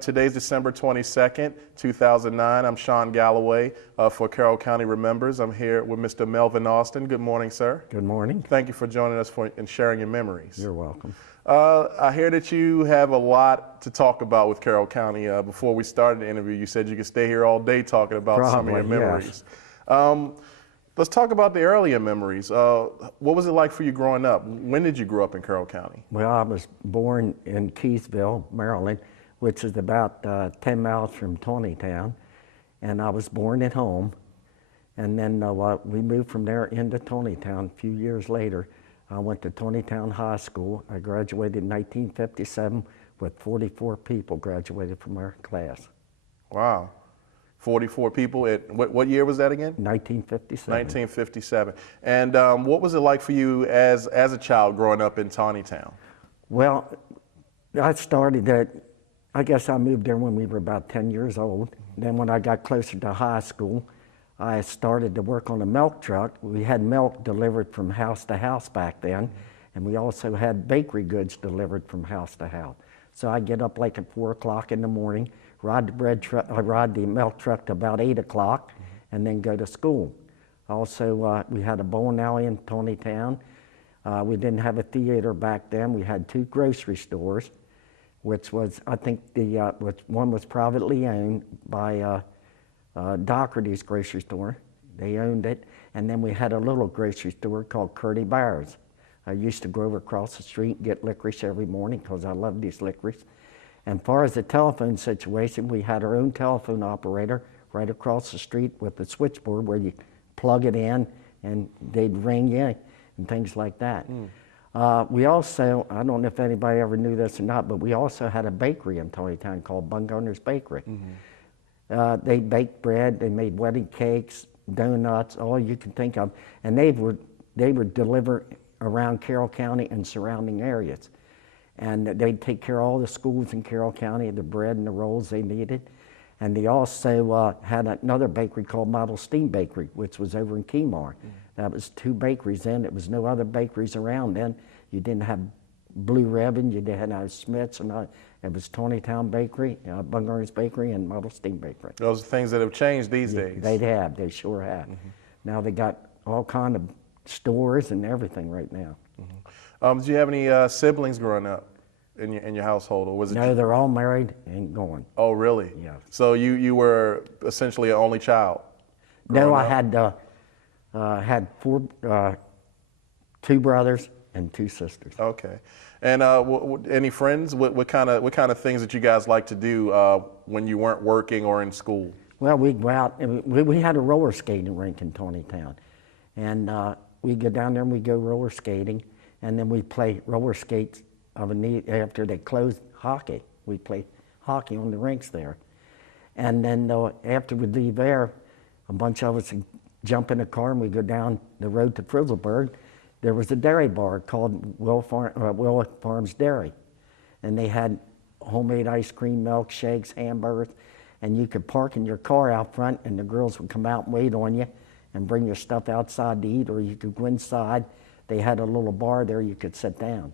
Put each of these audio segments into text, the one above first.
Today's December 22nd, 2009. I'm Sean Galloway for Carroll County Remembers. I'm here with Mr. Melvin Austin. Good morning, sir. Good morning. Thank you for joining us and sharing your memories. You're welcome. I hear that you have a lot to talk about with Carroll County. Before we started the interview, you said you could stay here all day talking about some of your memories. Yes. Let's talk about the earlier memories. What was it like for you growing up? When did you grow up in Carroll County? Well, I was born in Keithville, Maryland, which is about 10 miles from Taneytown, and I was born at home. And then we moved from there into Taneytown a few years later. I went to Taneytown High School. I graduated in 1957 with 44 people graduated from our class. Wow. 44 people. What year was that again? 1957. 1957. And what was it like for you as a child growing up in Taneytown? Well, I guess I moved there when we were about 10 years old. Then when I got closer to high school, I started to work on a milk truck. We had milk delivered from house to house back then, and we also had bakery goods delivered from house to house. So I'd get up like at 4 o'clock in the morning, ride the milk truck to about 8 o'clock, and then go to school. Also, we had a bowling alley in Taneytown. We didn't have a theater back then. We had 2 grocery stores, which was, I think, one was privately owned by Doherty's grocery store. They owned it. And then we had a little grocery store called Curdy Bar's. I used to go over across the street and get licorice every morning because I loved these licorice. And as far as the telephone situation, we had our own telephone operator right across the street with the switchboard where you plug it in and they'd ring you and things like that. We also, I don't know if anybody ever knew this or not, but we also had a bakery in Taneytown called Bungarner's Bakery. They baked bread, they made wedding cakes, donuts, all you can think of, and they would deliver around Carroll County and surrounding areas. And they'd take care of all the schools in Carroll County, the bread and the rolls they needed. And they also had another bakery called Model Steam Bakery, which was over in Keymar. That was 2 bakeries then. There was no other bakeries around then. You didn't have Blue Ribbon, you didn't have Smith's, and it was Taneytown Bakery, Bungarner's Bakery, and Model Steam Bakery. Those are things that have changed these days. They sure have. Now they got all kind of stores and everything right now. Did you have any siblings growing up in your household, or was it? No, they're all married and gone. Oh, really? Yeah. So you were essentially an only child? No, I had 2 brothers and 2 sisters. Okay. And any friends? What kind of things that you guys like to do when you weren't working or in school? Well, we'd go out, and we had a roller skating rink in Taneytown. And we'd go down there and we'd go roller skating, and then we'd play roller skates after they closed hockey. We'd play hockey on the rinks there. And then after we'd leave there, a bunch of us would jump in a car and we'd go down the road to Frizzleburg. There was a dairy bar called Will Farms Dairy, and they had homemade ice cream, milkshakes, hamburgers, and you could park in your car out front, and the girls would come out and wait on you and bring your stuff outside to eat, or you could go inside. They had a little bar there you could sit down.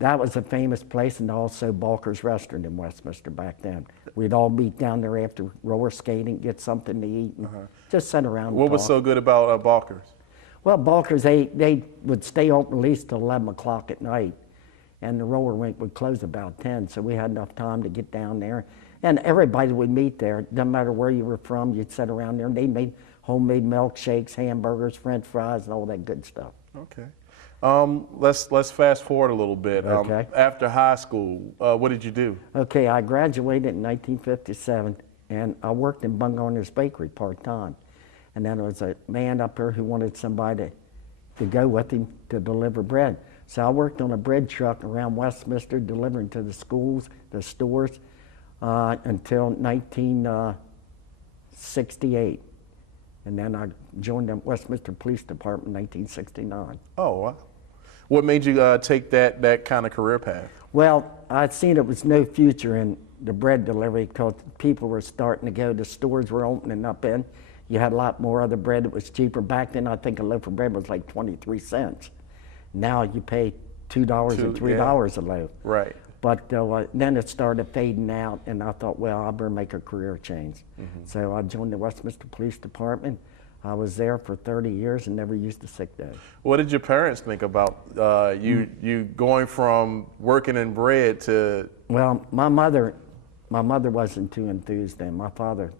That was a famous place, and also Balker's Restaurant in Westminster back then. We'd all meet down there after roller skating, get something to eat, and just sit around and What was talk. so good about Balker's? Well, Balker's, they would stay open at least till 11 o'clock at night, and the roller rink would close about 10, so we had enough time to get down there. And everybody would meet there. Doesn't matter where you were from, you'd sit around there, and they made homemade milkshakes, hamburgers, french fries, and all that good stuff. Okay. Let's fast forward a little bit. Okay. After high school, what did you do? Okay, I graduated in 1957, and I worked in Bungarner's Bakery part-time. And then there was a man up there who wanted somebody to go with him to deliver bread. So I worked on a bread truck around Westminster, delivering to the schools, the stores, until 1968. And then I joined the Westminster Police Department in 1969. Oh, wow. What made you take that kind of career path? Well, I'd seen it was no future in the bread delivery because people were starting to go, the stores were opening up in. You had a lot more other bread that was cheaper. Back then, I think a loaf of bread was like 23 cents. Now you pay $2 and $3 a loaf. Right. But then it started fading out, and I thought, well, I better make a career change. So I joined the Westminster Police Department. I was there for 30 years and never used a sick day. What did your parents think about you going from working in bread to? Well, my mother wasn't too enthused then. My father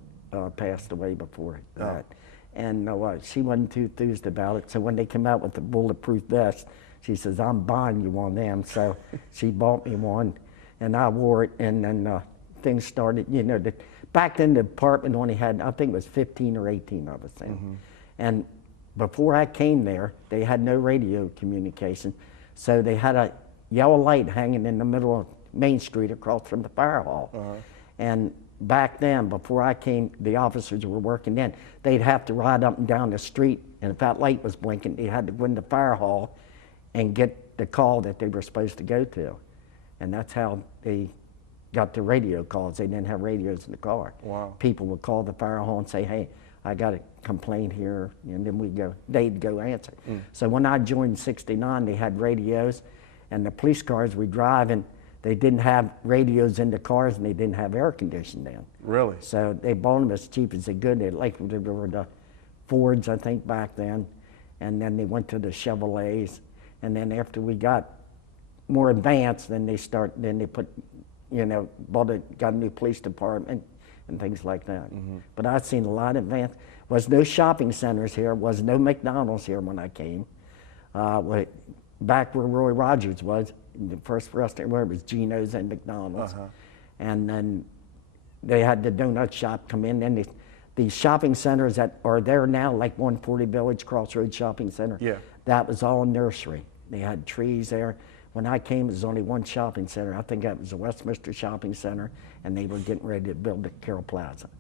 passed away before that. And she wasn't too enthused about it. So when they came out with the bulletproof vest, she says, I'm buying you one of them. So she bought me one, and I wore it, and then things started, back then the department only had, I think it was 15 or 18 of us then. And before I came there, they had no radio communication. So they had a yellow light hanging in the middle of Main Street across from the fire hall. And back then, before I came, the officers were working then, they'd have to ride up and down the street, and if that light was blinking, they had to go in the fire hall and get the call that they were supposed to go to. And that's how they got the radio calls. They didn't have radios in the car. Wow. People would call the fire hall and say, hey, I got a complaint here, and then they'd go answer. So when I joined in '69, they had radios, and the police cars we drive, and they didn't have radios in the cars, and they didn't have air conditioning then. Really? So they bought them as cheap as they could. They were the Fords, I think, back then, and then they went to the Chevrolets, and then after we got more advanced, then they put, got a new police department and things like that. But I've seen a lot of advanced. Was no shopping centers here, was no McDonald's here when I came. Back where Roy Rogers was, the first restaurant where it was Geno's and McDonald's. And then they had the donut shop come in, and the shopping centers that are there now, like 140 Village, Crossroads Shopping Center, that was all nursery. They had trees there. When I came, there was only one shopping center. I think that was the Westminster Shopping Center, and they were getting ready to build the Carroll Plaza.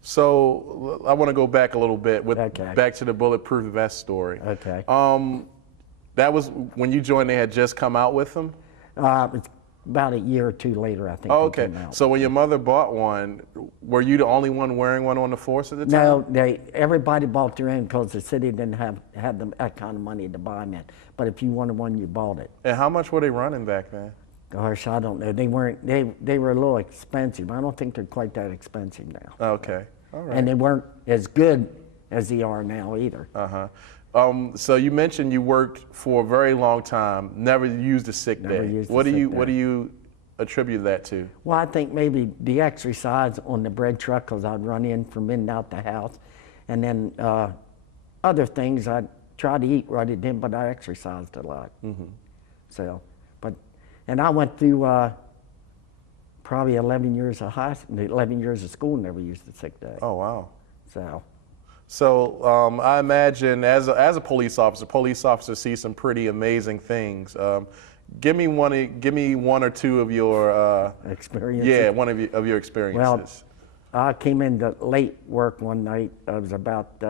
So I want to go back a little bit, back to the bulletproof vest story. Okay. That was when you joined, they had just come out with them? It was about a year or two later, I think. Oh, okay. So when your mother bought one, were you the only one wearing one on the force at the time? No, everybody bought their own because the city didn't have that kind of money to buy them in. But if you wanted one, you bought it. And how much were they running back then? Gosh, I don't know. They weren't. They were a little expensive. I don't think they're quite that expensive now. Okay. All right. And they weren't as good as they are now either. So you mentioned you worked for a very long time, never used a sick day. What do you attribute that to? Well, I think maybe the exercise on the bread truck, because I'd run in from in and out the house, and then other things. I'd try to eat right at them, but I exercised a lot. And I went through probably 11 years of 11 years of school, never used a sick day. Oh wow! So I imagine as a police officer see some pretty amazing things. Give me one or two of your experiences. Yeah, one of your experiences. Well, I came into late work one night. It was about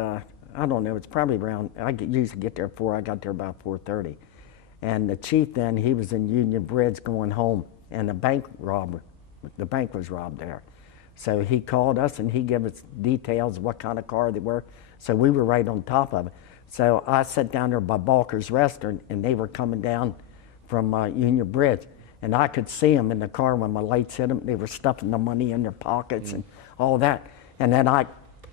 I don't know. It's probably around. Usually get there I got there about 4:30, and the chief then he was in Union Bridge going home, and the bank was robbed there. So he called us and he gave us details of what kind of car they were. So we were right on top of it. So I sat down there by Balker's Restaurant, and they were coming down from Union Bridge. And I could see them in the car when my lights hit them. They were stuffing the money in their pockets and all that. And then I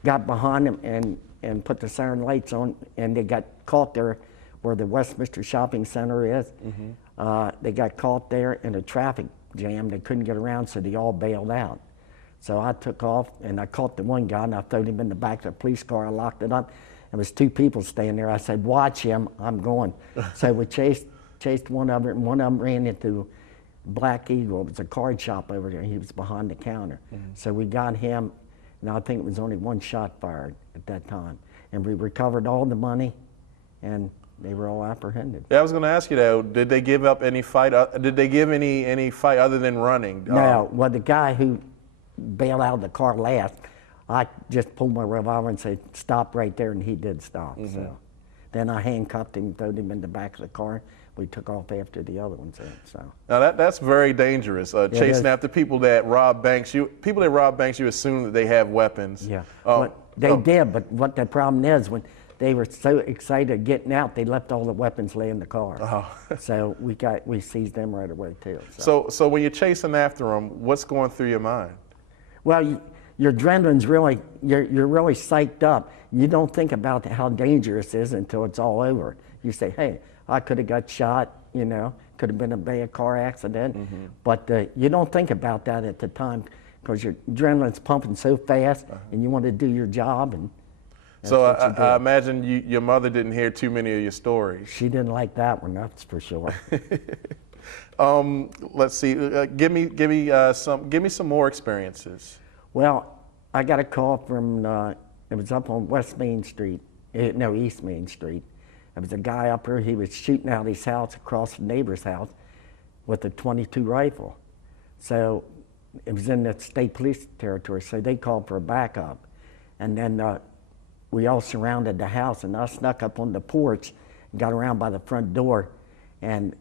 got behind them and put the siren lights on, and they got caught there where the Westminster Shopping Center is. They got caught there in a traffic jam. They couldn't get around, so they all bailed out. So I took off, and I caught the one guy, and I threw him in the back of the police car. I locked it up. There was two people staying there. I said, watch him, I'm going. So we chased one of them, and one of them ran into Black Eagle. It was a card shop over there. He was behind the counter. So we got him, and I think it was only one shot fired at that time. And we recovered all the money, and they were all apprehended. Yeah, I was going to ask you that. Did they give up any fight? Did they give any fight other than running? No. Well, the guy who bailed out of the car last, I just pulled my revolver and said, stop right there, and he did stop. So then I handcuffed him, threw him in the back of the car. We took off after the other ones. So now that's very dangerous. Chasing after people that rob banks. You assume that they have weapons. Yeah, they did. But what the problem is, when they were so excited getting out, they left all the weapons lay in the car. Oh. So we seized them right away too. So when you're chasing after them, what's going through your mind? Well, your adrenaline's really, you're really psyched up. You don't think about how dangerous it is until it's all over. You say, hey, I could have got shot, you know, could have been a bad car accident. But you don't think about that at the time because your adrenaline's pumping so fast and you want to do your job. And so I imagine your mother didn't hear too many of your stories. She didn't like that one, that's for sure. Let's see. Give me some more experiences. Well, I got a call from, it was up on West Main Street, East Main Street. There was a guy up there, he was shooting out his house across the neighbor's house with a .22 rifle. So it was in the state police territory, so they called for a backup. And then we all surrounded the house, and I snuck up on the porch and got around by the front door, and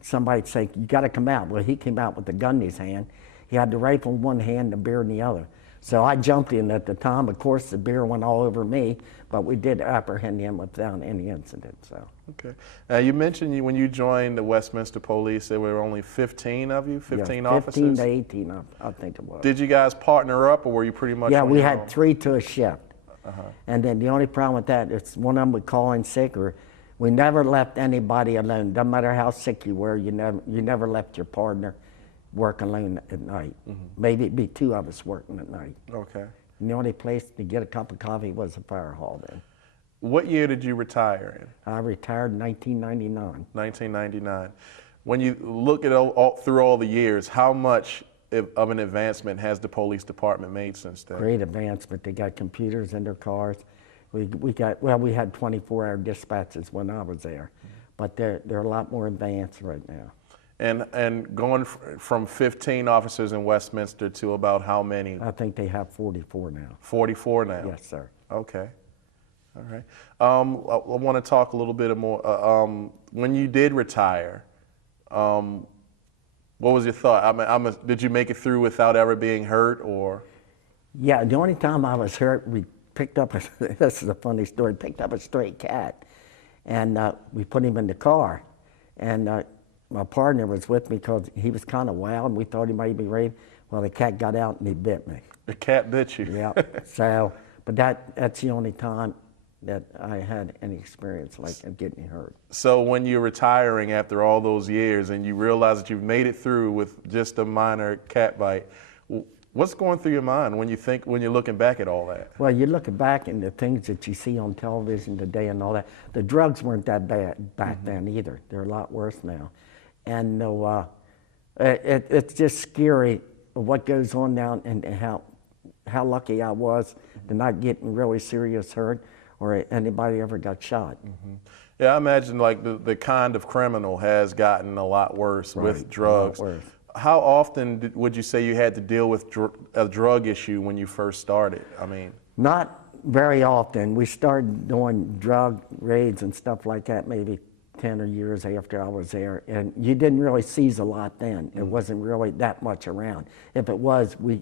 somebody'd say, you gotta come out. Well, he came out with a gun in his hand. He had the rifle in one hand, the beer in the other. So I jumped in at the time. Of course, the beer went all over me, but we did apprehend him without any incident. So. Okay. Now you mentioned when you joined the Westminster Police, there were only 15 of you, 15 officers? 15 to 18, I think it was. Did you guys partner up, or were you pretty much Yeah, on we your had own? 3 to a shift. And then the only problem with that is one of them would call in sick, or we never left anybody alone. Doesn't matter how sick you were, you never left your partner work alone at night. Maybe it'd be 2 of us working at night. Okay. And the only place to get a cup of coffee was the fire hall then. What year did you retire in? I retired in 1999. 1999. When you look at through all the years, how much of an advancement has the police department made since then? Great advancement. They got computers in their cars. We had 24-hour dispatches when I was there, but they're a lot more advanced right now. And going from 15 officers in Westminster to about how many? I think they have 44 now. 44 now? Yes, sir. Okay. All right. I want to talk a little bit more. When you did retire, what was your thought? Did you make it through without ever being hurt, or? Yeah, the only time I was hurt, we picked up, this is a funny story, picked up a stray cat, and we put him in the car. And my partner was with me because he was kind of wild, and we thought he might be raped. Well, the cat got out and he bit me. The cat bit you? Yeah. So, but that's the only time that I had any experience like getting hurt. So when you're retiring after all those years and you realize that you've made it through with just a minor cat bite, what's going through your mind when you're looking back at all that? Well, you're looking back and the things that you see on television today and all that. The drugs weren't that bad back then either. They're a lot worse now. And it's just scary what goes on now and how lucky I was to not getting really serious hurt or anybody ever got shot. Yeah, I imagine like the kind of criminal has gotten a lot worse with drugs. A lot worse. How often would you say you had to deal with a drug issue when you first started? I mean, not very often. We started doing drug raids and stuff like that maybe 10 or years after I was there, and you didn't really seize a lot then. It wasn't really that much around. If it was, you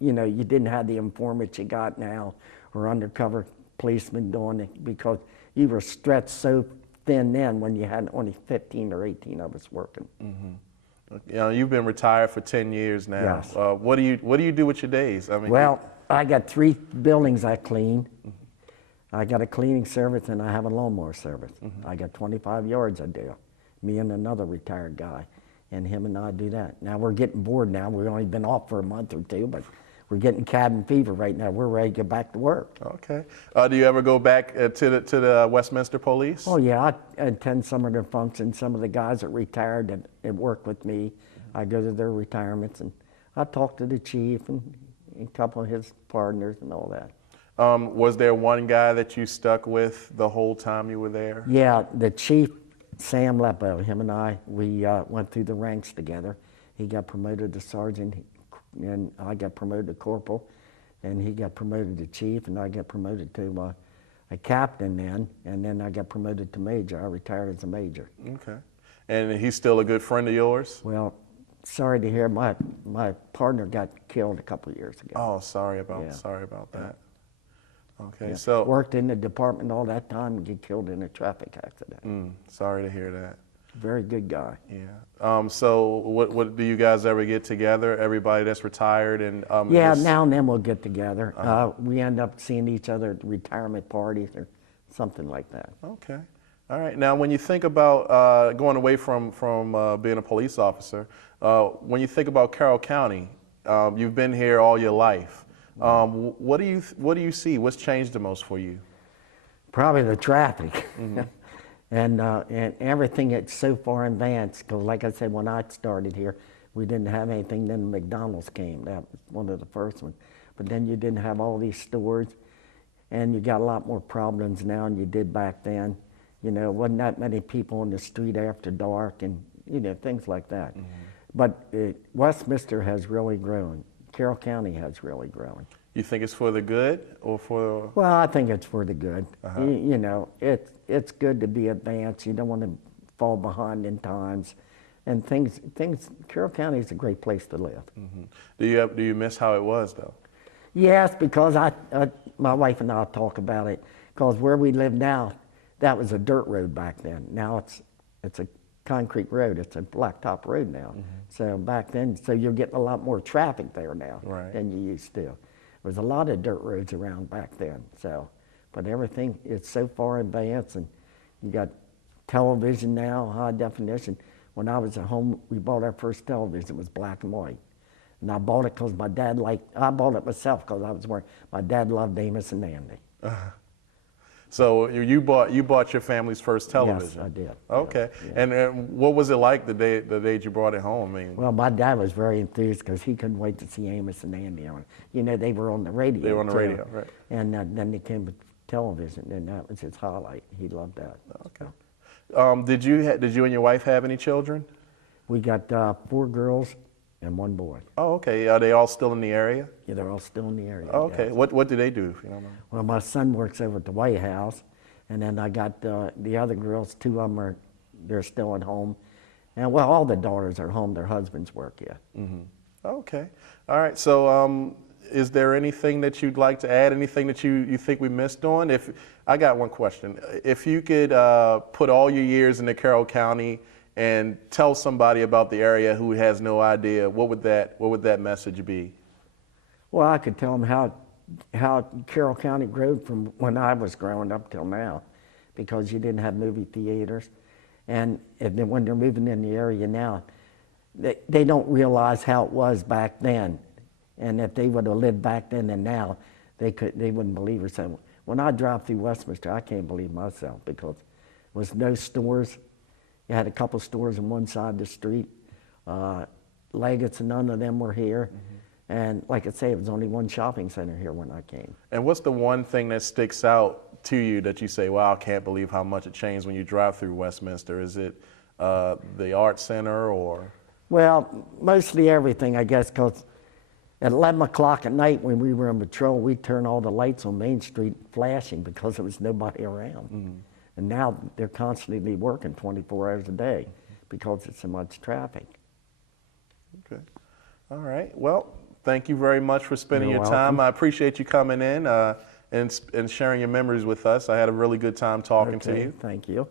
didn't have the informants you got now or undercover policemen doing it because you were stretched so thin then when you had only 15 or 18 of us working. You know, you've been retired for 10 years now. Yes. What do you do with your days? I mean, well, I got 3 buildings I clean. I got a cleaning service and I have a lawnmower service. I got 25 yards I do. Me and another retired guy, and him and I do that. Now we're getting bored now. We've only been off for a month or 2, but we're getting cabin fever right now. We're ready to get back to work. Okay. Do you ever go back to the Westminster Police? Oh yeah, I attend some of their functions. Some of the guys that retired that work with me, I go to their retirements and I talk to the chief and a couple of his partners and all that. Was there one guy that you stuck with the whole time you were there? Yeah, the chief, Sam Lepo, him and I, we went through the ranks together. He got promoted to sergeant, and I got promoted to corporal, and he got promoted to chief, and I got promoted to a captain then, and then I got promoted to major. I retired as a major. Okay. And he's still a good friend of yours? Well, sorry to hear my partner got killed a couple of years ago. Oh, sorry about that. Okay, Yeah. so Worked in the department all that time and get killed in a traffic accident. sorry to hear that. Very good guy. Yeah. So what do you guys ever get together? Everybody that's retired and Yeah, just- now and then we'll get together. We end up seeing each other at retirement parties or something like that. Okay. All right. Now, when you think about going away from being a police officer, when you think about Carroll County, you've been here all your life. What do you see? What's changed the most for you? Probably the traffic. And everything that's so far advanced, because like I said, when I started here, we didn't have anything, then McDonald's came. That was one of the first ones. But then you didn't have all these stores, and you got a lot more problems now than you did back then. You know, wasn't that many people on the street after dark and, you know, things like that. But Westminster has really grown. Carroll County has really grown. You think it's for the good or for? Well, I think it's for the good. You know, it's good to be advanced. You don't want to fall behind in times, and things. Carroll County is a great place to live. Do you miss how it was though? Yes, because my wife and I talk about it. Because where we live now, that was a dirt road back then. Now it's a concrete road. It's a blacktop road now. So back then, so you're getting a lot more traffic there now than you used to. There was a lot of dirt roads around back then. So, but everything is so far advanced, and you got television now, high definition. When I was at home, we bought our first television. It was black and white, and I bought it because my dad I bought it myself because I was working. My dad loved Amos and Andy. So you bought your family's first television. Yes, I did. Okay, Yeah. and what was it like the day you brought it home? I mean, Well, my dad was very enthused because he couldn't wait to see Amos and Andy on. You know, they were on the radio. They were on the too. radio, right. And then they came with television, and that was his highlight. He loved that. okay. Did you and your wife have any children? We got 4 girls and 1 boy. Oh, okay. Are they all still in the area? Yeah, they're all still in the area. Oh, okay. yes. What do they do? If you don't know. Well, my son works over at the White House, and then I got the other girls. 2 of them they're still at home, and well, all the daughters are home. Their husbands work yet. Okay. All right. So, is there anything that you'd like to add? Anything that you think we missed on? If I got one question, if you could put all your years in the Carroll County and tell somebody about the area who has no idea, what would that message be? Well, I could tell them how Carroll County grew from when I was growing up till now, because you didn't have movie theaters, and when they're moving in the area now, they don't realize how it was back then, and if they would have lived back then and now, they wouldn't believe it. So when I drive through Westminster, I can't believe myself because there was no stores. You had a couple stores on one side of the street. Leggett's, none of them were here. And like I say, it was only one shopping center here when I came. And what's the one thing that sticks out to you that you say, wow, I can't believe how much it changed when you drive through Westminster? Is it the art center or? Well, mostly everything, I guess, because at 11 o'clock at night when we were on patrol, we'd turn all the lights on Main Street flashing because there was nobody around. And now they're constantly working 24 hours a day because there's so much traffic. Okay. All right. Well, thank you very much for spending You're your time. welcome. I appreciate you coming in and sharing your memories with us. I had a really good time talking to you. Thank you.